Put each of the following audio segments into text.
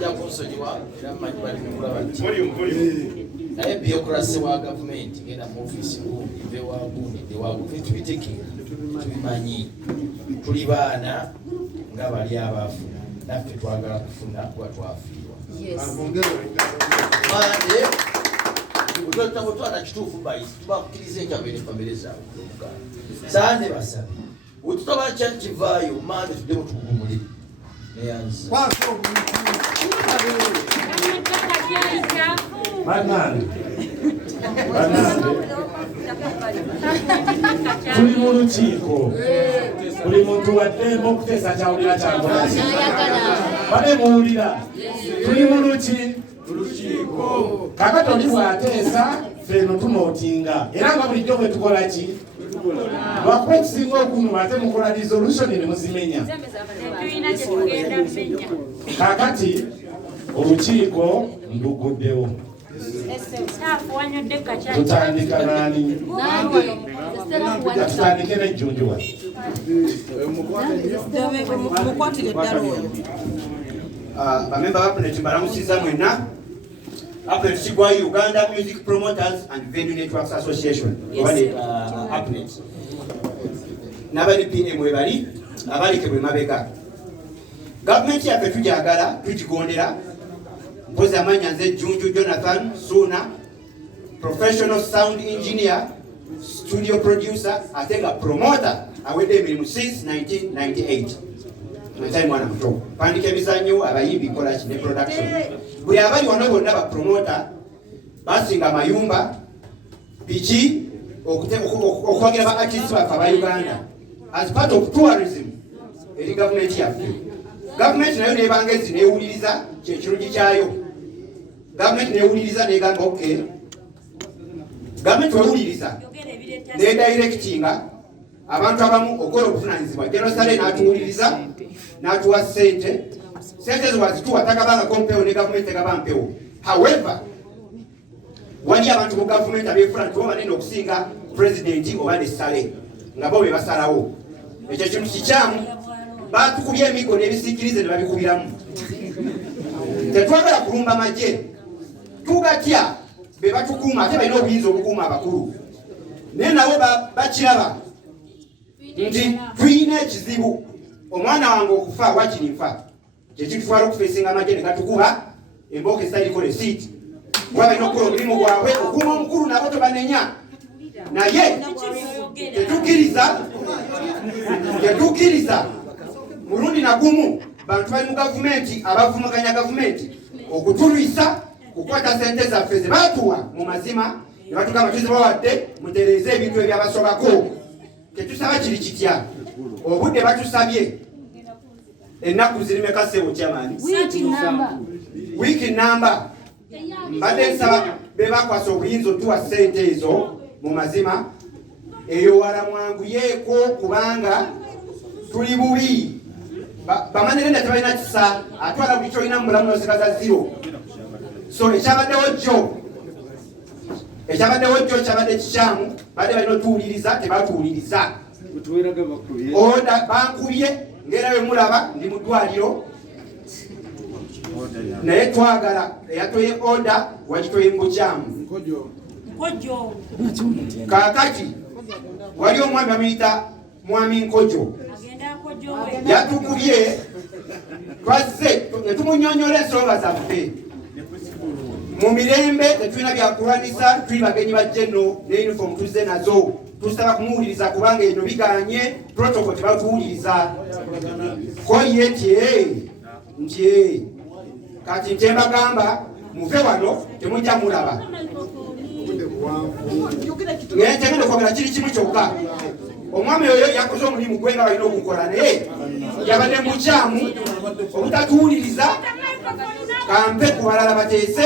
tujja kunsonyiwa era mmanyi bali mukulaba nti naye bureaucracy wa gavumenti genda mu ofiisi gundi ve wa gundi de wa gundi tubitekera tubimanyi tuli baana nga bali abaafuna naffe twagala kufuna kuba twafiirwa mande utotutwala kituufu bayisi tubakkiriza enjabe ne famire zaabwe saande basabe wetutaba kyakivaayo mande tuddemu tukugumulire neyanza tuli mu lukiiko buli muntu waddemu okuteesa kyawulira kyamulazi bane muwulira tuli mu lukiiko kakati oli bw'ateesa feno tunootinga era nga bulijjo bwe tukola ki lwakuba ekisinga okunuma ate mukola resolution ne muzimenya kakati olukiiko nduguddewo tutandika nani tutandike nejjunjuwa bamemba bapunet mbalamusiza mwenna APNET Kigwa Uganda Music Promoters and Venue Networks Association APNET n'abali PM webali abalike bwe mabega gavumenti yaffe tujagala tugigondera mpozi amanya nze Junju Jonathan Suna professional sound engineer studio producer atenga promoter awedde emirimu since 1998 natali mwana muto pandika emizannyo abayimbi kola ki ne production buli abali wano bonna ba promoter basinga amayumba biki okwagira ba artists baffe aba Uganda as part of tourism eri gavumenti yaffe gavumenti nayo nebangezi newuliriza kyekirungi kyayo gavumenti newuliriza negamba okay gavumenti wewuliriza nedirectinga abantu abamu okola obuvunanyizibwa genosale natuwuliriza natuwa sente ziwazituwa takabanga kompewo ne gavumenti tegaba mpewo however wali abantu mu gavumenti abefula nti bo banene okusinga presidenti oba ne sale nga bo be basalawo ekyo kintu kikyamu batukubya emigo n'ebisiikirize ne babikubiramu tetwagala kulumba magye tugatya be batukuuma ate balina obuyinza obukuuma abakulu naye nabo bakiraba nti tulina ekizibu omwana wange okufa wakirinfa kyekitutwala okufeesinga amagye ne gatukuba emboka esitairiko lesiiti kuba balina okukola omulimu gwabwe okuuma omukulu nabo tobanenya naye tetukkiriza mulundi nagumu bantu bali mu gavumenti abavumaganya gavumenti okutulwisa kukwata sente zaffe ze batuwa mu mazima ne batugamba tuzibawadde mutereeze ebintu ebyabasobako tetusaba kiri kitya obudde batusabye ennaku zirimeka sebo kyamaani wiiki namba mbadde nsaba bebakwasa obuyinza otuwa sente ezo mu mazima eyo wala mwanguyeeko kubanga tuli bubi bamanirenda tebalina kisa atwala buli kyolina mu bulamu nosigaza zero so ekyabaddewo jjo kyabadde kikyamu badde balina otuwuliriza tebatuwuliriza oda bankubye ngera bwe mulaba ndi mu ddwaliro naye twagala eyatoye oda wagitoye mu bukyamu kakati wali omwami bamuyita mwami Nkojo yatukubye twazze netumunyonyola ensonga zaffe mu mirembe tetulina byakulwanisa tuli bagenyi bajjenno ne uniform tuzze nazo tusaba kumuwuliriza kubanga ebyo biganye protocol tebatuwuliriza koye nti kati ntembagamba muve wano temujja mulaba ngende okwogera kiri kimu kyokka omwami oyo yakoze omulimu gwe nga balina okukola naye yabadde mukyamu obutatuwuliriza kampe ku balala bateese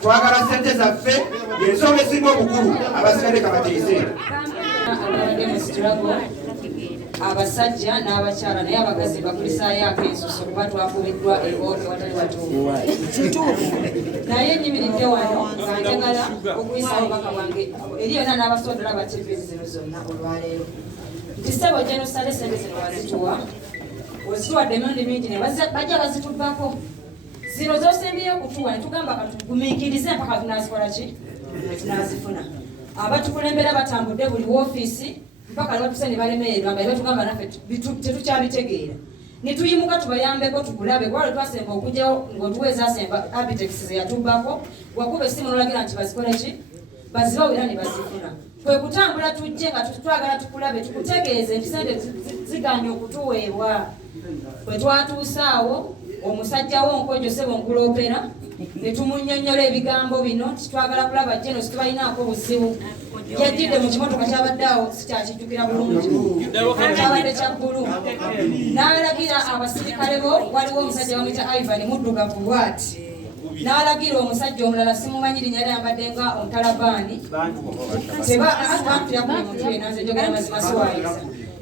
twagala sente zaffe yensonga esinga obukulu abasigadde kabateese abasajja n'abakyala naye abakazi bakulisaayo akensuso kuba twakubiddwa ewoke watali watuufu naye nyimiridde wano nga njagala okuyisaawo baka bwange eri yonna n'abasondola bativisi zino zonna olwaleero nti ssebo genosale sente zino wazituwa wezituwadde emirundi mingi ne bajja bazitubbako zino zosembyeyo kutuwa ne tugamba katugumiikirize mpaka tunazikola ki tunazifuna abatukulembera batambudde buli woofiisi mpaka ne batuse ne balemererwa nga batugamba naffe tetukyabitegeera ne tuyimuka tubayambeko tukulabe kuba twasemba okujjawo ng'otuweeza asemba abitex ze yatubbako wakuba essimu nolagira nti bazikola ki bazibawo era ne bazifuna kwe kutambula tujje nga twagala tukulabe tukutegeeze nti sente ziganye okutuweebwa bwe twatuusaawo omusajja wonkojo sebo nkuloopera ne tumunnyonnyola ebigambo bino titwagala kulaba jeno situbalinaako obuzibu yajjidde mu kimotoka kyabaddeawo sikyakijjukira bulungi kyabadde kya bbulu n'alagira abasirikale bo waliwo omusajja bamwita Ivan muddugavu bwati n'alagira omusajja omulala simumanyi linnya yali ayambadde nga omutalabaani tebantuyakubye mutwe nanze njogera mazima siwayiza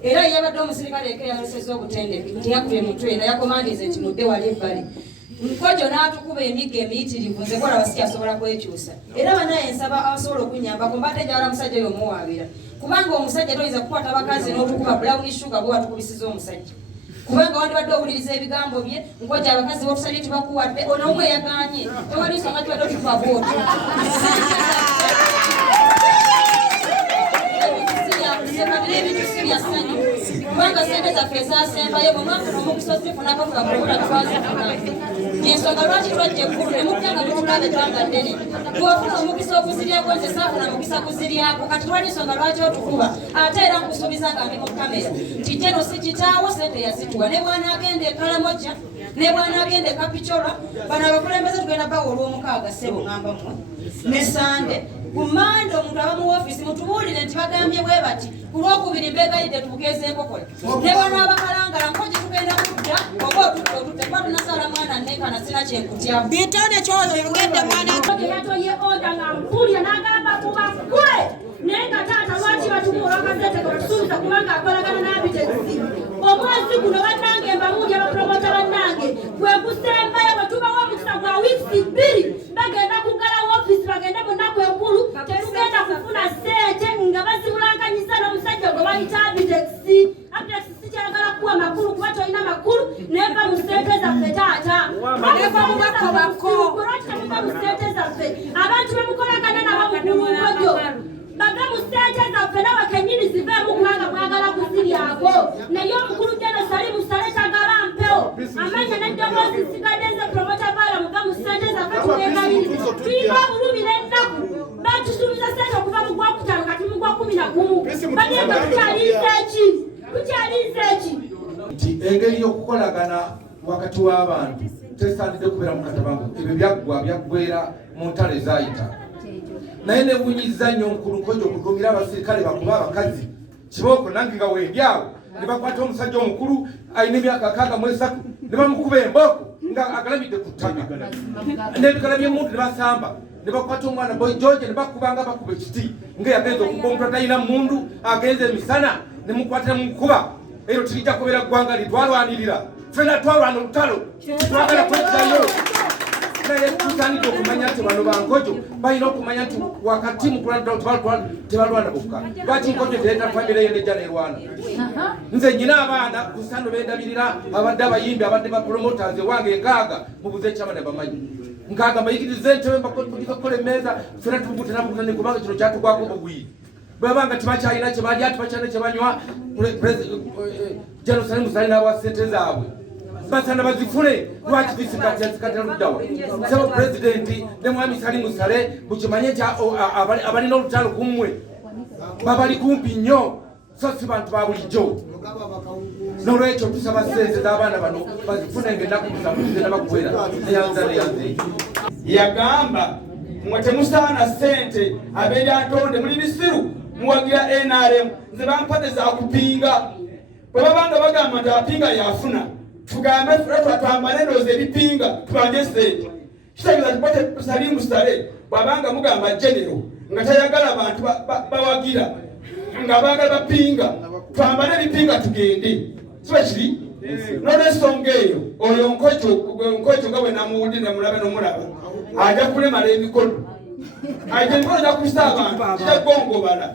era yabadde omusirikale eke yaloseza obutendeke teyakubye mutwe era yakomandize nti mudde wali ebbali nkojo n'atukuba emigga emiyitirivu nze kolaba sikyasobola kwekyusa era banaye nsaba abasobola okunyambako mbadde njagala musajja oyo omuwaabira kubanga omusajja toyinza kukwata bakazi n'otukuba brown sugar bwe watukubisiza omusajja kubanga wandibadde owuliriza ebigambo bye nkoja abakazi botusabye tubakuwadde onomwe yaganye tewali nsonga tubadde otukuba bwoti kubanga sente zaffe ezasembayo bwe mwafuna omukisa zifunako tubakubuula twazifuna ensonga lwaki twajja ekkulu ne mujja nga tutulabe ebbanga ddene bw'ofuna omukisa okuziryako nze saafuna mukisa kuziryako kati twali ensonga lwaki otukuba ate era nkusuubiza nga ndi mu kamera nti jeno sikitaawo sente yazituwa ne bw'anaagenda e Karamoja ne bw'anaagenda e Kapicolo bano abakulembeze tugenda bawa olw'omukaaga ssebo ngamba mmwe ne Sande ku Mande omuntu aba mu woofiisi mutubuulire nti bagambye bwe bati ku lwokubiri mbeegayidde tubukeeza enkokola ne bw'anaabakalangala nkoje tugenda kudda oba otudde kuba tunasala mwana nnenkana sina kyenkutyamu bitone kyoyo yogedde mwana yatoye oda nga mpulya n'agamba kuba gwe naye nga taata lwaki batumuwa akasente katusuubiza kubanga akolagana n'abitesi omwezi guno bannange mbamuulya bapromota bannange bwe kusembayo bwe tubawo omukisa gwa wiiki 2 bagenda kuggala woofiisi bagende mu nnaku enkulu tetugenda kufuna ssente nga bazibulankanyisa n'omusajja gwe bayita abitesi abitesi sikyagala kuwa makulu kuba tolina makulu neva mu ssente zaffe taata lwaki temuva mu ssente zaffe abantu bemukolagana nabo mukulukojo bave mu ssente zaffe nawe kennyini ziveemu kubanga mwagala kuziryako naye omukulu jeno sali musale tagala mpewo amanya n'eddoboozi sigadde nze promota baala muva mu ssente zaffe tugegalirize tuyina obulumi n'ennaku batusuubiza ssente okuva mu gwakutaano kati mu gwa 11 bagenda tukyaliisa eki nti engeri y'okukolagana wakati w'abantu tesaanidde kubeera mu katabangu ebyo byaggwera mu ntalo ezayita naye nebunyiza nnyo nkulunkojo okutumira abasirikale bakuba abakazi kibooko nange nga wendyawo ne bakwata omusajja omukulu alina emyaka 63 ne bamukuba embooko nga agalabidde ku ttaka n'ebikala by'emuntu ne basamba ne bakwata omwana boy George ne bakubanga bakuba ekiti nga yagenza okuba omuntu atalina mundu agenza emisana ne mukwatira mu nkuba ero tirijja kubeera ggwanga litwalwanirira ffena twalwana olutalo twagala kwekirayo naye tusaanidde okumanya nti bano bankojo balina okumanya nti wakati mukulanda tebalwana bokka lwaki nkojo tereeta famire yenejja nerwana nze nyina abaana kusano bendabirira abadde abayimbi abadde bapromoters ewange enkaaga mubuze ekyama ne bamanyi nkaaga mbayigirize ntebe mbakkola emmeeza ffena tubugutenabugutane kubanga kino kyatugwako obugwiri bwebanga tebakyalina kyebalya tebakyalina kyebanywa Jerusalemu salina awa ssente zaabwe basana bazifune lwaki bisikatira luddawa sebo pulezidenti ne mwami Salimu Sale mukimanye nti abalina olutalo kummwe babali kumpi nnyo so si bantu ba bulijjo n'olwekyo tusaba ssente z'abaana bano bazifune ng'ennaku musanvu zigenda bakuwera neyanze yagamba mwe temusaana ssente abeeryantonde muli bisiru muwagira NRM nze bampadde za kupinga bwe babanga bagamba nti apinga yafuna tugambe twambale ndowooza ebipinga tubanje ssente kitegeeza kikwate Salimu Sale bw'abanga mugamba genero nga tayagala abantu bawagira nga baagala bapinga twambale ebipinga tugende kiba kiri n'olwensonga eyo oyo nkojo nga bwe namuwulire mulabe n'omulaba ajja kulemala emikono ajja emikono jakusa abantu kijagongobala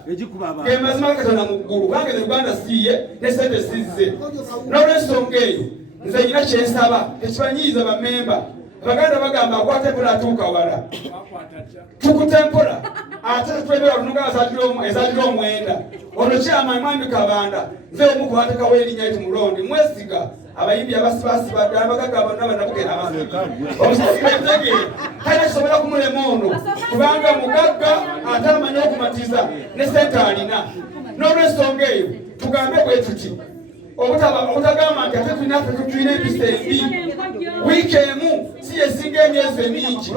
gemazima Katonda mu ggulu kubanga eze Uganda siiye ne ssente sizze n'olwensonga eyo nze nyina kyensaba tekibanyiiza bamemba baganda bagamba akwate mpola atuuka wala tukutempola ate twebera olununga ezalira omwenda ono kyama mwami Kabanda nze omu kubatekawo erinnya eti Mulondi mwesiga abayimbi abasibasiba ddala bagaga bonna banabugera omusasigategere kale kisobola kumulema ono kubanga mugagga ate amanyi okumatiza ne sente alina n'olwensonga eyo tugambe bwe tuti obutagamba nti ate tulinaffe tutulina empisa embi wiiki emu si yesinga emyezi emingi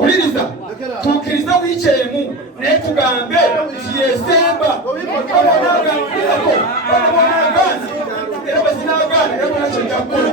wuliriza tukkiriza wiiki emu naye tugambe nti yesemba era bwe zinaagaana era bwonakyo njakukola